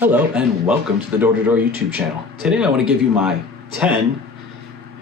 Hello and welcome to the Door to Door YouTube channel. Today I want to give you my 10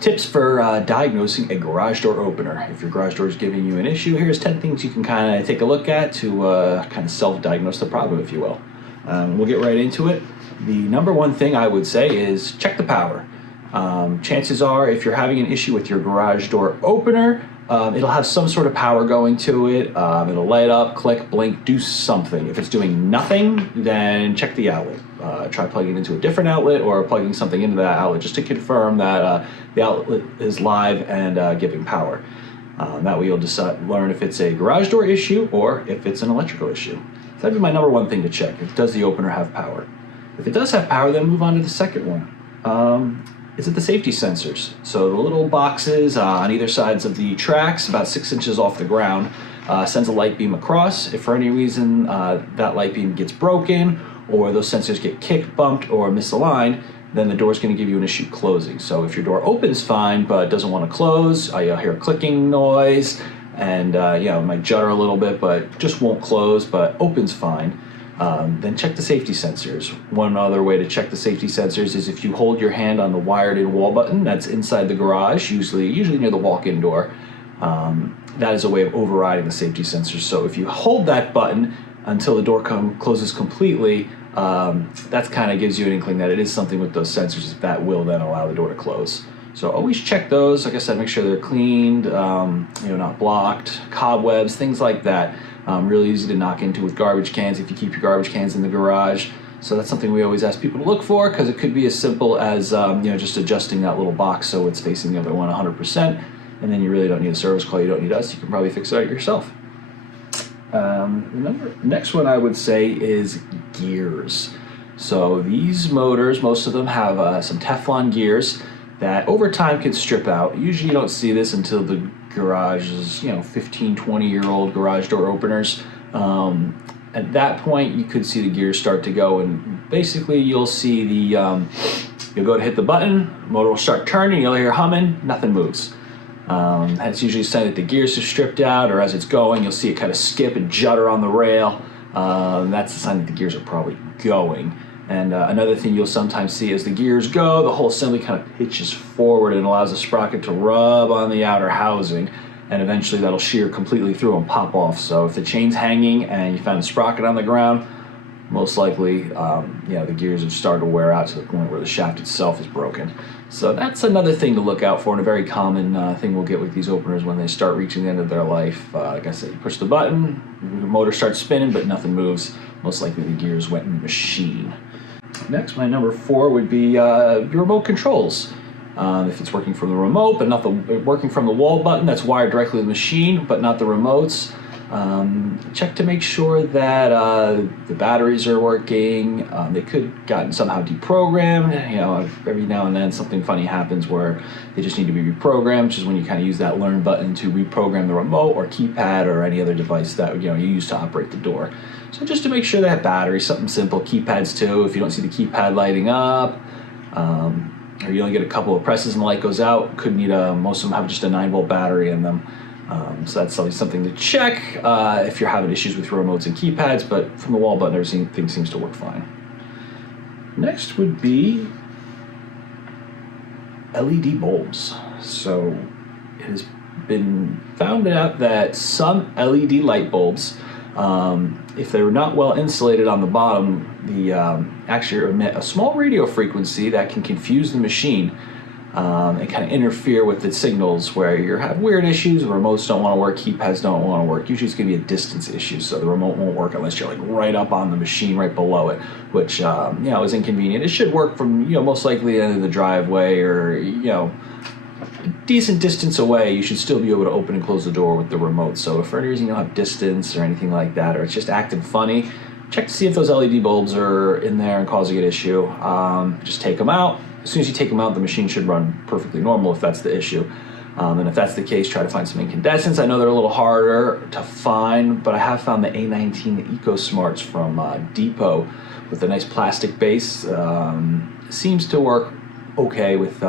tips for diagnosing a garage door opener. If your garage door is giving you an issue, here's 10 things you can kind of take a look at to kind of self-diagnose the problem, if you will. We'll get right into it. The number one thing I would say is check the power. Chances are if you're having an issue with your garage door opener, it'll have some sort of power going to it. It'll light up, click, blink, do something. If it's doing nothing, then check the outlet. Try plugging it into a different outlet or plugging something into that outlet just to confirm that the outlet is live and giving power. That way you'll learn if it's a garage door issue or if it's an electrical issue. So that'd be my number one thing to check. Does the opener have power? If it does have power, then move on to the second one. Is it the safety sensors? So the little boxes on either sides of the tracks, about 6 inches off the ground, sends a light beam across. If for any reason that light beam gets broken or those sensors get kicked, bumped, or misaligned, then the door is going to give you an issue closing. So if your door opens fine but doesn't want to close, you'll hear a clicking noise and it might judder a little bit but just won't close but opens fine. Then check the safety sensors. One other way to check the safety sensors is if you hold your hand on the wired-in wall button that's inside the garage, usually near the walk-in door. That is a way of overriding the safety sensors. So if you hold that button until the door closes completely, that kind of gives you an inkling that it is something with those sensors that will then allow the door to close. So always check those. Like I said, make sure they're cleaned, not blocked, cobwebs, things like that. Really easy to knock into with garbage cans if you keep your garbage cans in the garage. So that's something we always ask people to look for because it could be as simple as just adjusting that little box so it's facing the other one 100%, and then you really don't need a service call, you don't need us, you can probably fix it out yourself. Next one I would say is gears. So these motors, most of them have some Teflon gears that over time can strip out. Usually you don't see this until the garage is 15, 20-year-old garage door openers. At that point you could see the gears start to go, and basically you'll see you'll go to hit the button, motor will start turning, you'll hear humming, nothing moves. That's usually a sign that the gears are stripped out, or as it's going you'll see it kind of skip and judder on the rail. That's a sign that the gears are probably going. And another thing you'll sometimes see as the gears go, the whole assembly kind of pitches forward and allows the sprocket to rub on the outer housing, and eventually that'll shear completely through and pop off. So if the chain's hanging and you found the sprocket on the ground, most likely the gears have started to wear out to the point where the shaft itself is broken. So that's another thing to look out for, and a very common thing we'll get with these openers when they start reaching the end of their life. Like I said, you push the button, the motor starts spinning but nothing moves. Most likely the gears went in the machine. Next, my number 4 would be your remote controls. If it's working from the remote, but not working from the wall button, that's wired directly to the machine, but not the remotes. Check to make sure that the batteries are working. They could have gotten somehow deprogrammed. Every now and then something funny happens where they just need to be reprogrammed, which is when you kind of use that learn button to reprogram the remote or keypad or any other device that you use to operate the door. So just to make sure they have batteries, something simple, keypads too. If you don't see the keypad lighting up, or you only get a couple of presses and the light goes out, could need most of them have just a 9-volt battery in them. So that's always something to check if you're having issues with your remotes and keypads, but from the wall button, everything seems to work fine. Next would be LED bulbs. So it has been found out that some LED light bulbs, if they're not well insulated on the bottom, actually emit a small radio frequency that can confuse the machine and kind of interfere with the signals where you have weird issues. The remotes don't want to work, keypads don't want to work. Usually it's going to be a distance issue, so the remote won't work unless you're like right up on the machine, right below it, which is inconvenient. It should work from most likely the end of the driveway or a decent distance away. You should still be able to open and close the door with the remote. So if for any reason you don't have distance or anything like that, or it's just acting funny, check to see if those LED bulbs are in there and causing an issue. Just take them out. As soon as you take them out, the machine should run perfectly normal if that's the issue. And if that's the case, try to find some incandescents. I know they're a little harder to find, but I have found the A19 EcoSmarts from Depot with a nice plastic base. Seems to work okay with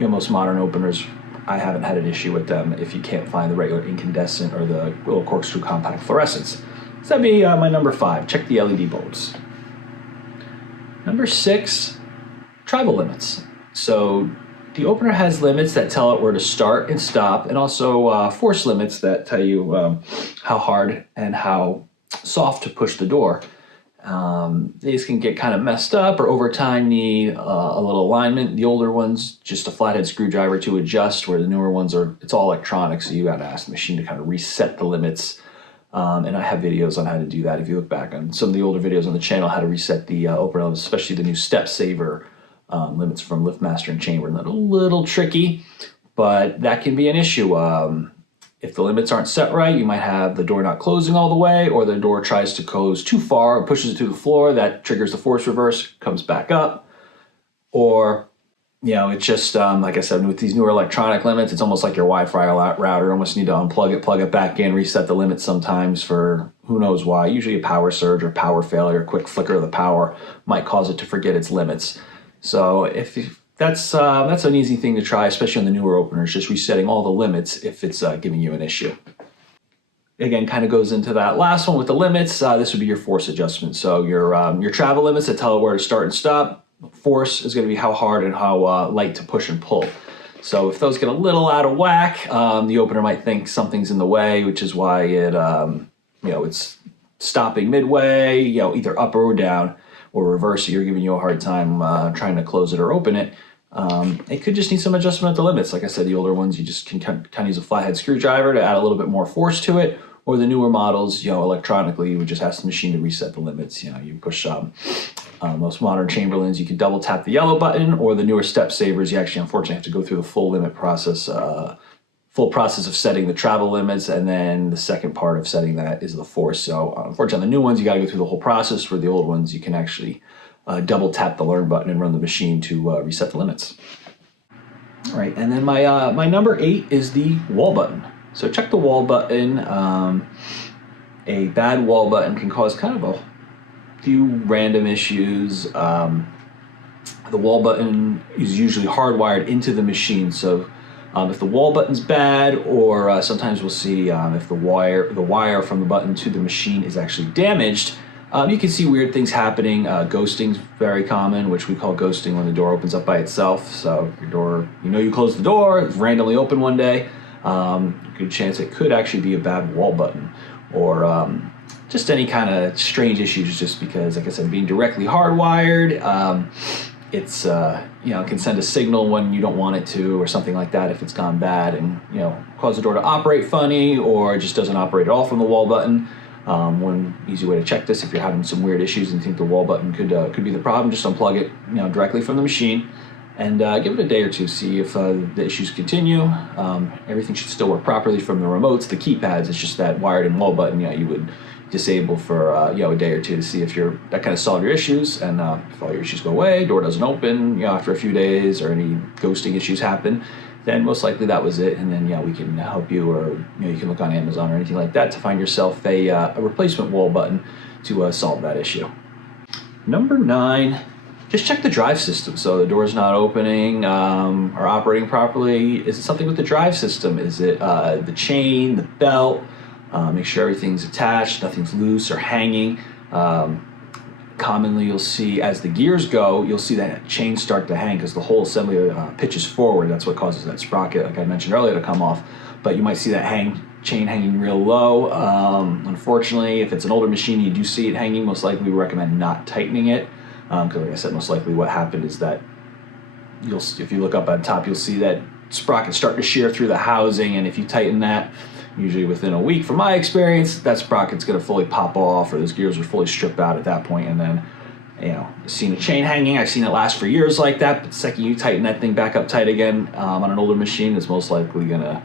most modern openers. I haven't had an issue with them if you can't find the regular incandescent or the little corkscrew compact fluorescents. So that'd be my number 5. Check the LED bulbs. Number 6, travel limits. So the opener has limits that tell it where to start and stop, and also force limits that tell you how hard and how soft to push the door. These can get kind of messed up or over time need a little alignment. The older ones, just a flathead screwdriver to adjust, where the newer ones it's all electronic, so you got to ask the machine to kind of reset the limits. And I have videos on how to do that. If you look back on some of the older videos on the channel, how to reset the opener limits, especially the new Step Saver limits from LiftMaster and Chamberlain. That a little tricky, but that can be an issue. If the limits aren't set right, you might have the door not closing all the way, or the door tries to close too far, pushes it to the floor. That triggers the force reverse, comes back up. Or, it's just, like I said, with these newer electronic limits, it's almost like your Wi-Fi router. You almost need to unplug it, plug it back in, reset the limits sometimes for who knows why. Usually a power surge or power failure, a quick flicker of the power might cause it to forget its limits. So that's an easy thing to try, especially on the newer openers, just resetting all the limits if it's giving you an issue. Again, kind of goes into that last one with the limits. This would be your force adjustment. So your travel limits that tell it where to start and stop. Force is going to be how hard and how light to push and pull. So if those get a little out of whack, the opener might think something's in the way, which is why it's stopping midway, either up or down, or reverse. You're giving you a hard time trying to close it or open it. It could just need some adjustment at the limits. Like I said, the older ones, you just can kind of use a flathead screwdriver to add a little bit more force to it. Or the newer models, electronically, you would just ask the machine to reset the limits. You push most modern Chamberlains, you can double tap the yellow button, or the newer Step Savers, you actually unfortunately have to go through the full limit process, full process of setting the travel limits, and then the second part of setting that is the force. So unfortunately, on the new ones, you got to go through the whole process. Where the old ones, you can actually double tap the learn button and run the machine to reset the limits. All right, and then my number 8 is the wall button. So check the wall button. A bad wall button can cause kind of a few random issues. The wall button is usually hardwired into the machine, so if the wall button's bad, or sometimes we'll see if the wire from the button to the machine is actually damaged, you can see weird things happening. Ghosting's very common, which we call ghosting when the door opens up by itself. So your door, you close the door, it's randomly open one day. Good chance it could actually be a bad wall button, or just any kind of strange issues, just because, like I said, being directly hardwired, it's can send a signal when you don't want it to, or something like that if it's gone bad, and cause the door to operate funny, or it just doesn't operate at all from the wall button. One easy way to check this, if you're having some weird issues and think the wall button could be the problem, just unplug it directly from the machine, and give it a day or two, see if the issues continue. Everything should still work properly from the remotes, the keypads. It's just that wired in wall button, you would disable for a day or two to see if that kind of solve your issues. And if all your issues go away, door doesn't open after a few days, or any ghosting issues happen, then most likely that was it. And then we can help you, or you can look on Amazon or anything like that to find yourself a replacement wall button to solve that issue. Number 9, just check the drive system. So the door's not opening or operating properly. Is it something with the drive system? Is it the chain, the belt? Make sure everything's attached, nothing's loose or hanging. Commonly you'll see, as the gears go, you'll see that chain start to hang because the whole assembly pitches forward. That's what causes that sprocket, like I mentioned earlier, to come off. But you might see that chain hanging real low. Unfortunately, if it's an older machine, you do see it hanging. Most likely we recommend not tightening it, because like I said, most likely what happened is that if you look up on top, you'll see that sprocket start to shear through the housing, and if you tighten that, usually within a week, from my experience, that sprocket's going to fully pop off, or those gears are fully stripped out at that point. And then, I've seen a chain hanging. I've seen it last for years like that. But the second you tighten that thing back up tight again on an older machine, it's most likely going to,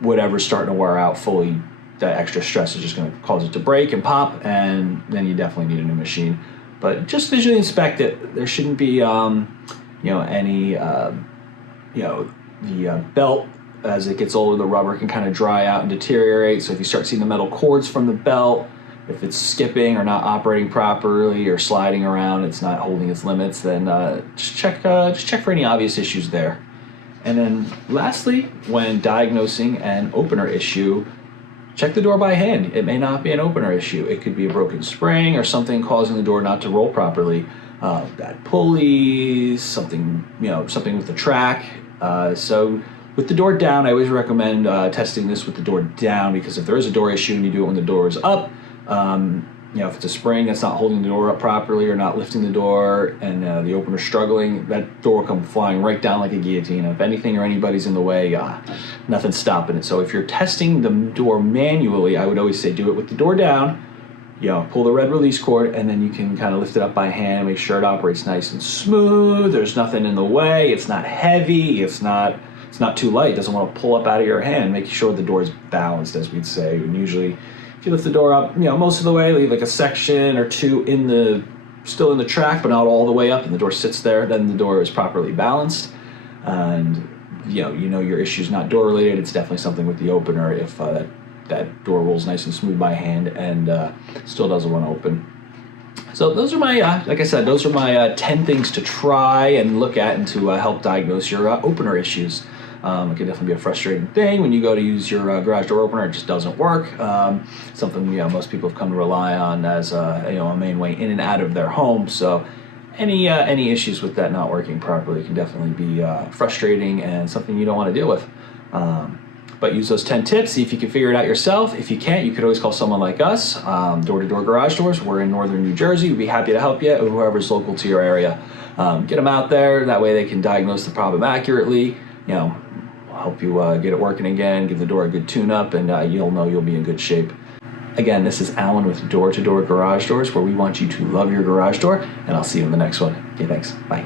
whatever's starting to wear out fully, that extra stress is just going to cause it to break and pop, and then you definitely need a new machine. But just visually inspect it. There shouldn't be, any, the belt, as it gets older, the rubber can kind of dry out and deteriorate. So if you start seeing the metal cords from the belt, if it's skipping or not operating properly or sliding around, it's not holding its limits, then just check for any obvious issues there. And then lastly, when diagnosing an opener issue, check the door by hand. It may not be an opener issue. It could be a broken spring or something causing the door not to roll properly. Bad pulleys, something with the track. So with the door down, I always recommend testing this with the door down, because if there is a door issue and you do it when the door is up, if it's a spring that's not holding the door up properly or not lifting the door, and the opener's struggling, that door will come flying right down like a guillotine. If anything or anybody's in the way, nothing's stopping it. So if you're testing the door manually, I would always say do it with the door down. Pull the red release cord, and then you can kind of lift it up by hand, make sure it operates nice and smooth. There's nothing in the way. It's not heavy. It's not too light. It doesn't want to pull up out of your hand. Making sure the door is balanced, as we'd say. And usually, if you lift the door up, most of the way, leave like a section or two still in the track, but not all the way up, and the door sits there, then the door is properly balanced. And your issue's not door related. It's definitely something with the opener if that door rolls nice and smooth by hand and still doesn't want to open. So those are my, like I said, those are my 10 things to try and look at and to help diagnose your opener issues. It can definitely be a frustrating thing when you go to use your garage door opener. It just doesn't work. Something most people have come to rely on as a main way in and out of their home. So any issues with that not working properly can definitely be frustrating and something you don't want to deal with. But use those 10 tips, see if you can figure it out yourself. If you can't, you could always call someone like us, Door-to-Door Garage Doors. We're in northern New Jersey. We'd be happy to help you, or whoever's local to your area. Get them out there. That way they can diagnose the problem accurately. Help you get it working again, give the door a good tune-up, and you'll know you'll be in good shape. Again, this is Alan with Door-to-Door Garage Doors, where we want you to love your garage door, and I'll see you in the next one. Okay, thanks. Bye.